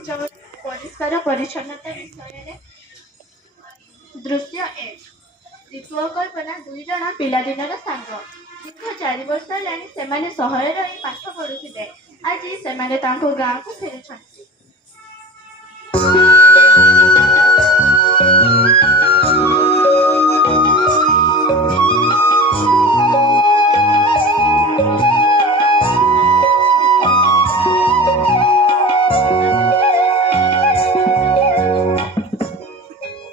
ପରିଷ୍କାର ପରିଚ୍ଛନ୍ନତା ବିଷୟରେ ଦୃଶ୍ୟ 1। ରିତୁ ଓ କଳ୍ପନା 2 ଜଣ ପିଲାଦିନର ସାଙ୍ଗ। ଦୀର୍ଘ 4 ବର୍ଷ ହେଲାଣି ସେମାନେ ସହରରେ ରହି ପାଠ ପଢୁଥିଲେ। ଆଜି ସେମାନେ ତାଙ୍କ ଗାଁକୁ ଫେରୁଛନ୍ତି।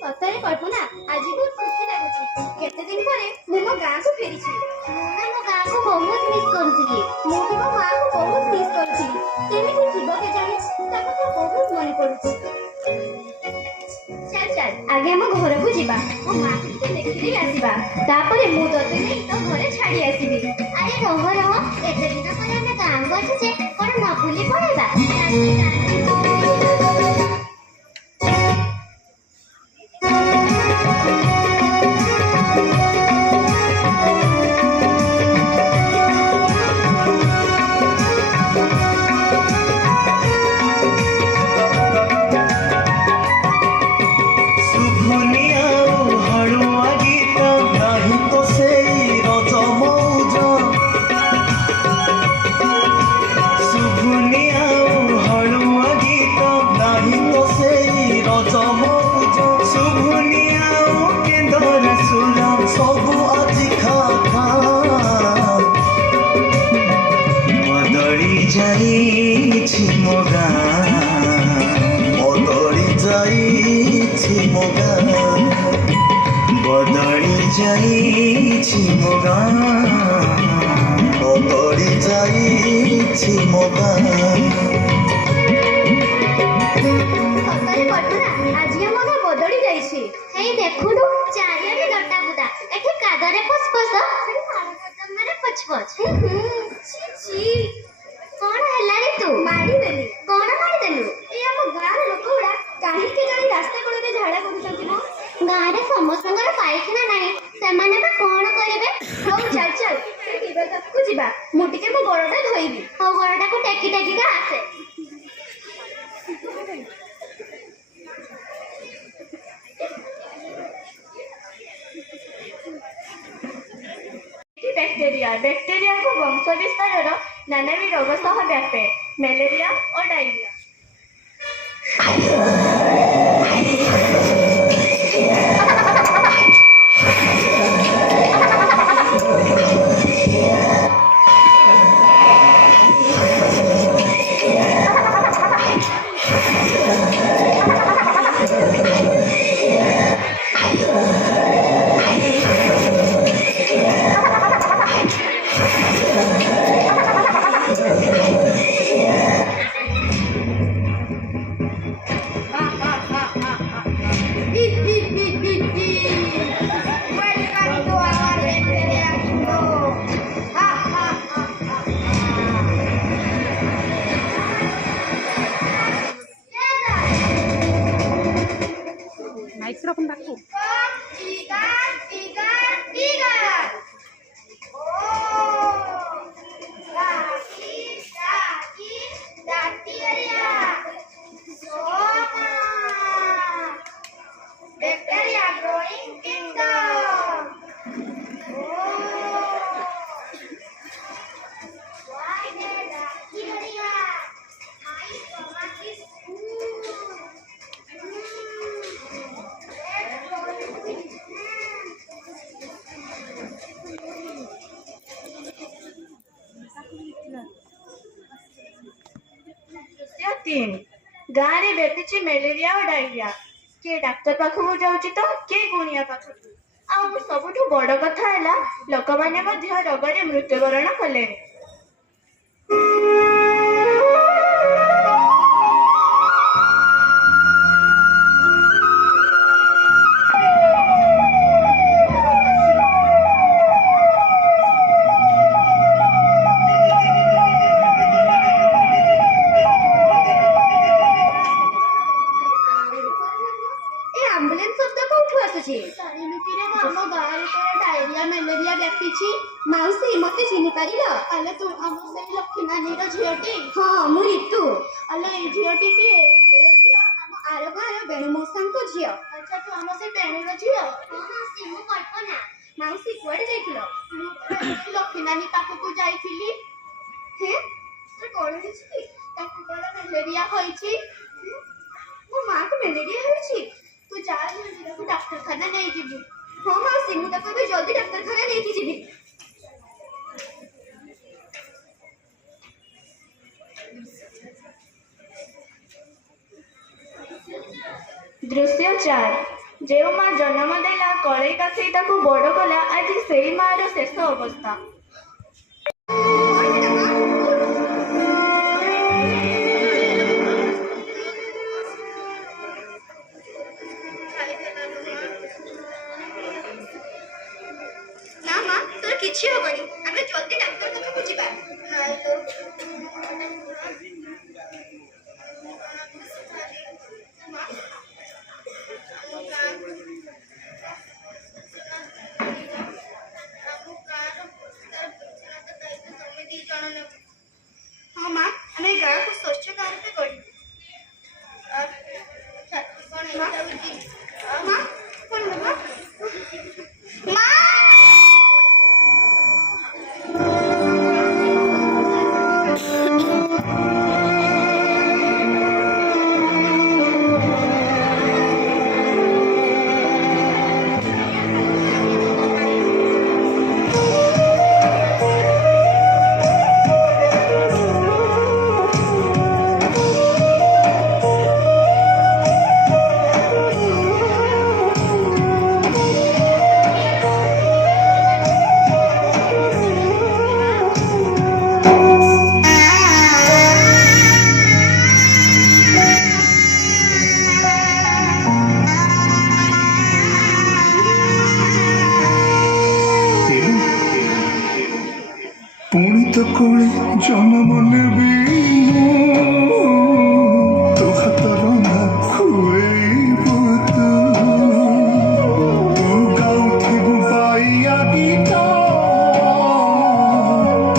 ସତରେ କଳ୍ପନା, ଆଜି ବହୁତ ଖୁସି ଲାଗୁଛି। କେତେ ଦିନ ପରେ ମୁଁ ମୋ ଗାଁକୁ ଫେରିଛି। ମୁଁ ନା ମୋ ଗାଁକୁ ବହୁତ ମିସ୍ କରୁଥିଲି। ମୁଁ ବି ମୋ ମାଆକୁ ବହୁତ ମିସ୍ କରୁଥିଲି। କେମିତି ଥିବ କେଜାଣି, ତା କଥା ବହୁତ ମନେ ପଡୁଛି। ଚାଲ ଚାଲ ଆଗେ ଆମ ଘରକୁ ଯିବା, ମୋ ମାଆକୁ ଟିକେ ଦେଖିଦେଇ ଆସିବା। ତାପରେ ମୁଁ ତତେ ନେଇ ତୋ ଘରେ ଛାଡି ଆସିବି। ଆରେ ରହ ରହ, ଏତେ ଦିନ ପରେ ଆମେ ଗାଁକୁ ଆସିଛେ, କଣ ନ ଭୁଲି ପଳେଇବା? ସମସ୍ତଙ୍କର ପାଇଖାନା ନାହିଁ, ସେମାନେ ବା କଣ କରିବେ? ହଉ ଚାଲ ଚାଲ ଯିବା, ମୁଁ ଟିକେ ମୋ ଗୋଡଟା ଧୋଇବି। ହଉ, ଗୋଡଟାକୁ ଟେକି ଟେକିକା ଆସେ। ବ୍ୟାକ୍ଟେରିଆକୁ ବଂଶ ବିସ୍ତାରର ନାନାବି ରୋଗ ସହ ବ୍ୟାପେ। ମ୍ୟାଲେରିଆ ଓ ଡାଇରିଆ। Microphone aku. ଗାଁରେ ବ୍ୟାପିଛି ମ୍ୟାଲେରିଆ ଓ ଡାଇରିଆ। କିଏ ଡାକ୍ତର ପାଖକୁ ଯାଉଛି ତ କିଏ ଗୁଣିଆ ପାଖକୁ। ଆଉ ସବୁଠୁ ବଡ କଥା ହେଲା, ଲୋକମାନେ ମଧ୍ୟ ରୋଗରେ ମୃତ୍ୟୁବରଣ କଲେଣି। माउसी मते चिनी पारिल? आले तू हम से लक्ष्मी नानी रो झियोटी। हां मु ऋतु। आले झियोटी କିଏ? ଏ ଝିଅ ଆମ ଆର ଗାଁର ବେଣୁ ମଉସାଙ୍କ ଝିଅ। ଆଚ୍ଛା, ତୁ ଆମ ସେ ବେଣୁର ଝିଅ? ହଁ ମାଉସୀ, ମୁଁ କଳ୍ପନା। ମାଉସୀ କୁଆଡେ ଯାଇଥିଲ? ମୁଁ ଲକ୍ଷ୍ମୀ ନାନୀ ପାଖକୁ ଯାଇଥିଲି। ହେଁ, ତୋର କଣ ହେଇଛି କି? ତାକୁ କଣ ମ୍ୟାଲେରିଆ ହୋଇଛି? ମୋ ମାଆକୁ ମ୍ୟାଲେରିଆ ହେଇଛି? ତୁ ଯା ଜଲ୍ଦି ତାକୁ ଡାକ୍ତରଖାନା ନେଇଯିବୁ। ହଁ ମାଉସୀ, ମୁଁ ତାକୁ ଏବେ ଜଲ୍ଦି ଡାକ୍ତରଖାନା ନେଇକି ଯିବି। ଦୃଶ୍ୟ 4। ଯେଉଁ ମା ଜନ୍ମ ଦେଲା, କଳେଇ କାଖେଇ ତାକୁ ବଡ଼ କଲା, ଆଜି ସେଇ ମାର ଶେଷ ଅବସ୍ଥା। ନା ମା, ତୋର କିଛି ହବନି। ଆମେ ଜଲ୍ଦି ଡାକ୍ତରଖାନାକୁ ଯିବା। ହଁ ମା, ଆମେ ଗାଁକୁ ସ୍ୱଚ୍ଛ ଭାରତ କରିବୁ। ମା, କଣ ହେଲା? ମା! ପୁଣି ତ କୋଳି ଜନ୍ମ ନେବି ମୁଁ, ତୋ ହାତ ରନ୍ଧା ଖୁଏଇବୁ ତୁ। ତୁ ଗାଉଥିବୁ ବାଇଆ ଗୀତ,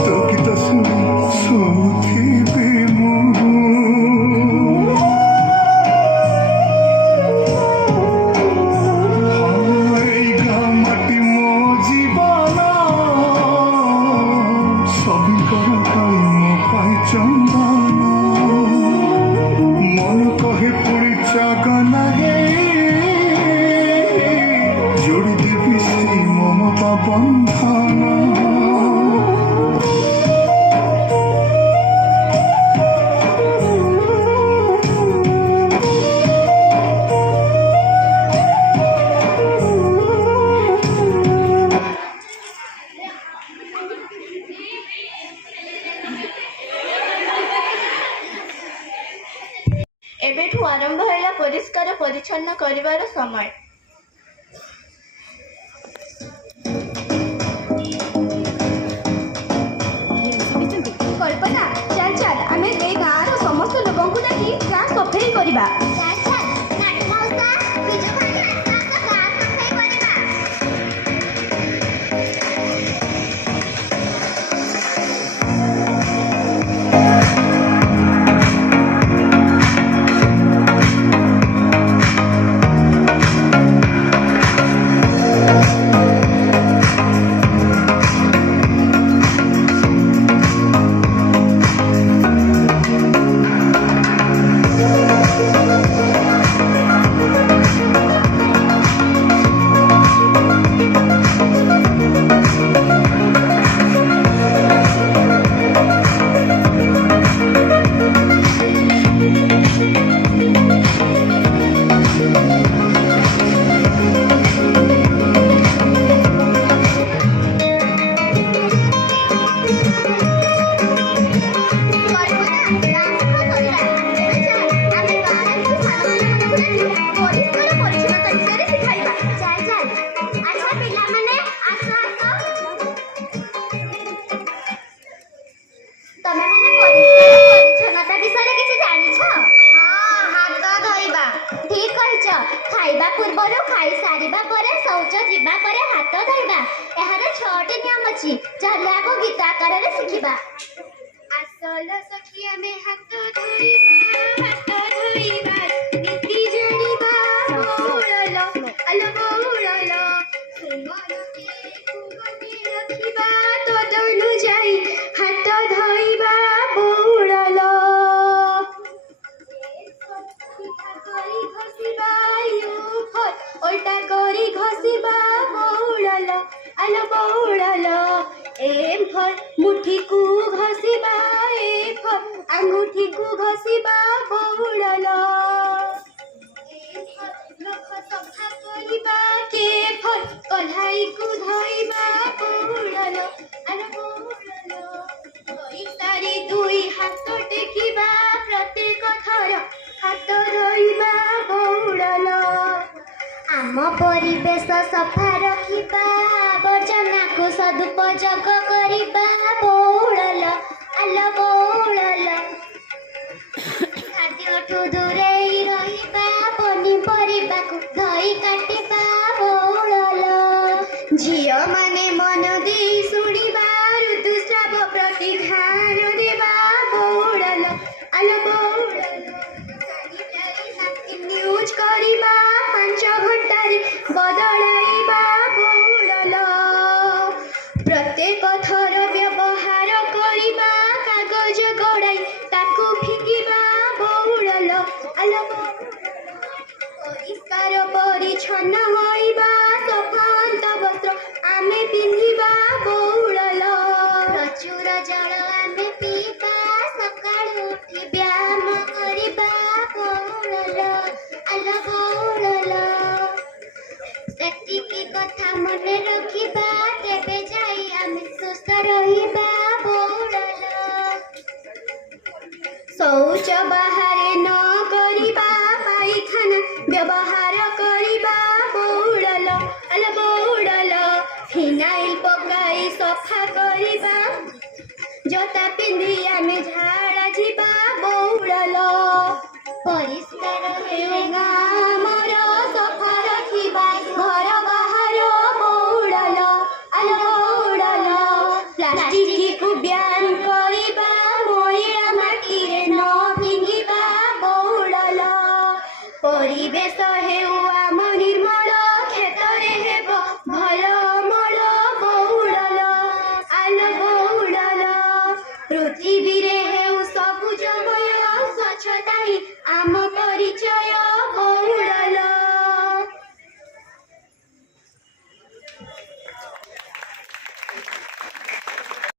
ତୋ ଗୀତ ଶୁଣି ଶୋଉଥିବି ମୁଁ। ହଁ, ଏଇ ଗାଁ ମାଟି ମୋ ଜୀବନ, সবিকর কাই মো পাই চন্দন। মন কহে পুরি চাগনা হে, যোড়ি দেবি সেই মমতা বন্ধন। ଏବେଠୁ ଆରମ୍ଭ ହେଲା ପରିଷ୍କାର ପରିଚ୍ଛନ୍ନ କରିବାର ସମୟ। କଳ୍ପନା, ଚାଲ ଚାଲ ଆମେ ଏ ଗାଁର ସମସ୍ତ ଲୋକଙ୍କୁ ଡାକି ଗାଁ ସଫେଇ କରିବା। ଖାଇବା ପୂର୍ବରୁ ଖାଇସାରିବା ପରେ ଶୌଚ ଯିବା ପରେ ହାତ ଧୋଇବା। ଏହାର 6ଟି ନିୟମ ଅଛି। ଚାଲ ଆଗ ଗୀତ ଆକାରରେ ଶିଖିବା। ଆସ चल सखी आमे हाथ धोइबा नीति जानिबा बौड़लो आलो बौड़लो सुमनके कुमने रखिबा तो दोनु जाई हाथ धोइबा बौड़लो ओल्टा करी घसिबा बौड़लो आलो बौड़लो एम फर मुठी को घसिबा ए फर आंगुठी को घसिबा बौड़लो नख सफा करिबा के फर कढ़ाई को धोइबा बौड़लो आलो बौड़लो धोई सारी दुई हाथ टेकिबा प्रत्येक थर हाथ धोइबा बौड़लो आम परिवेश सफा रखिबा आवर्जना को सदुपयोग करिबा बौड़लो आलो बौड़लो खाद्यठू दूरेई रहिबा पनिपरिबा को धोई काटिबा बौड़लो झियो माने मन देई शुणिबा ऋतुस्राव प्रति ध्यान देबा बौड़लो आलो बौड़लो न्यूज करिबा 5 घंटारे बदलाइबा बौड़लो प्रत्येक थर व्यवहार करिबा कागज गड़ाई ताकू फिकिबा बौड़लो आलो परिष्कार परिच्छन्न होइबा सफांत वस्त्र आमे पिंधिबा बौड़लो प्रचुर जल आमे पीबा सकाळु उठी व्यायाम करिबा बौड़लो आलो बौड़लो सेतिकी कथा मने रखिबा तेबे जाई आमे सुस्थ रहिबा बौड़लो शौच बाहरे न करिबा पाइखाना व्यवहार करिबा बौड़लो आलो बौड़लो फिनाइल पकाई सफा करिबा जता पिंधि आमे झाड़ा जिबा बौड़लो परिष्कार हेगा मोर सफा रखिबा घर बाहर बौड़लो आलो बौड़लो प्लास्टिक को ब्यान करिबा मैला माटिरे न फिंगिबा बौड़लो परिवेश हेउ आम निर्मल क्षेत्रे हेब भल अमल बौड़लो आलो बौड़लो पृथिवीरे